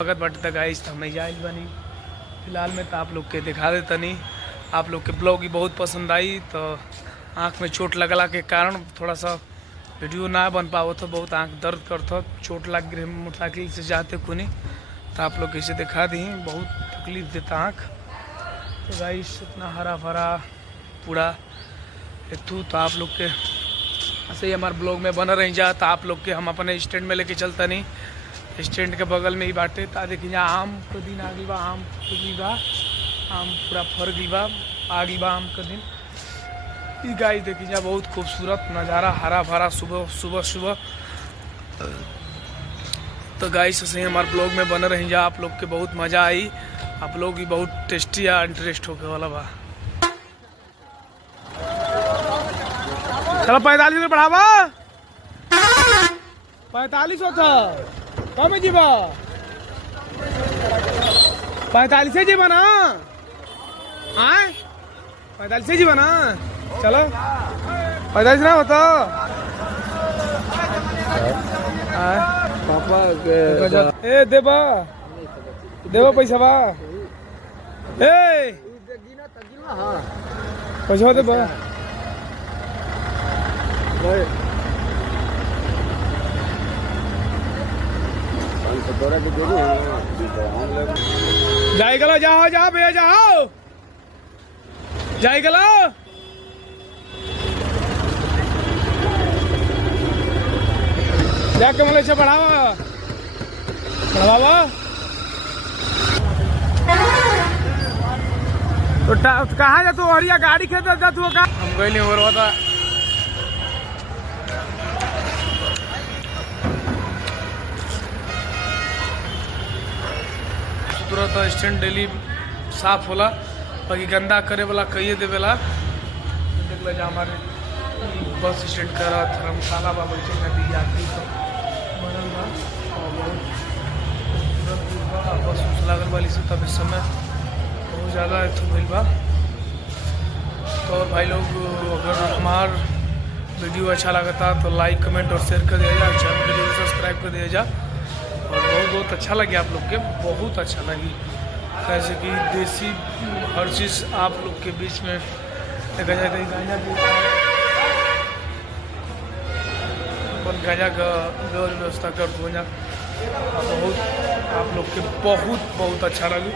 वक्त बटता गाइस तो हमें जाइल बनी फिलहाल में तो आप लोग के दिखा देता नहीं। आप लोग के ब्लॉग ही बहुत पसंद आई तो आँख में चोट लगला के कारण थोड़ा सा वीडियो ना बन पाओ तो बहुत आँख दर्द करता, चोट लग गई मोटरसाइकिल से जाते खुनी तो आप लोग कैसे दिखा दी, बहुत तकलीफ देता आँख। तो गाइस इतना हरा भरा पूरा हेतु तो आप लोग के ऐसे ही हमारे ब्लॉग में बना रही जा तो आप लोग के हम अपने स्टैंड में लेके चलता नहीं। स्टैंड के बगल में ही बाटे ता देखिए आम के दिन आ गई बा, आम खुली बा, आम पूरा फर गई बा, आ गई बा आम के दिन। ई गाइस देखिए बहुत खूबसूरत नज़ारा हरा भरा सुबह सुबह सुबह। तो गाइस ऐसे ही हमारे ब्लॉग में बने रही जा, आप लोग के बहुत मज़ा आई, आप लोग ही बहुत टेस्टी या इंटरेस्ट होके वाला बा। चलो 45 में बढ़ावा, 45 होता कम जीवा, 45 से जीवा ना, 45 से जीवा ना, चलो 45 ना होता पापा ए देवा देवा पैसा बा, ए पैसा देवा जाए गला, जाओ जाओ भैया जाओ, जाए गला जाके मतलब से बढ़ावा बढ़ावा तो कहाँ जा तू, हरिया गाड़ी खेत जा तू का हम गए नहीं हो रहा था। तुरंत स्टैंड डेली साफ होला, बाकी गंदा करे वाला कहिए देवेला। देख लो हमारे बस स्टैंड का धर्मशाला बा, बैठे नदी यात्री सब बनल बा और बहुत बस उस लागल वाली से तब इस समय बहुत ज़्यादा भइल बा। तो और भाई लोग अगर हमार वीडियो अच्छा लगता तो लाइक कमेंट और शेयर कर दिया जाए, चैनल को जरूर सब्सक्राइब कर दिया जाए। और बहुत बहुत अच्छा लगे आप लोग के, बहुत अच्छा लगी कैसे कि देसी हर चीज़ आप लोग के बीच में देखा जाए तो गांजा का व्यवस्था कर दो, बहुत आप लोग के बहुत बहुत अच्छा लगी।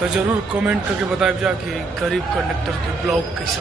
तो ज़रूर कमेंट करके बताइए जा कि गरीब कंडक्टर के ब्लॉग कैसा।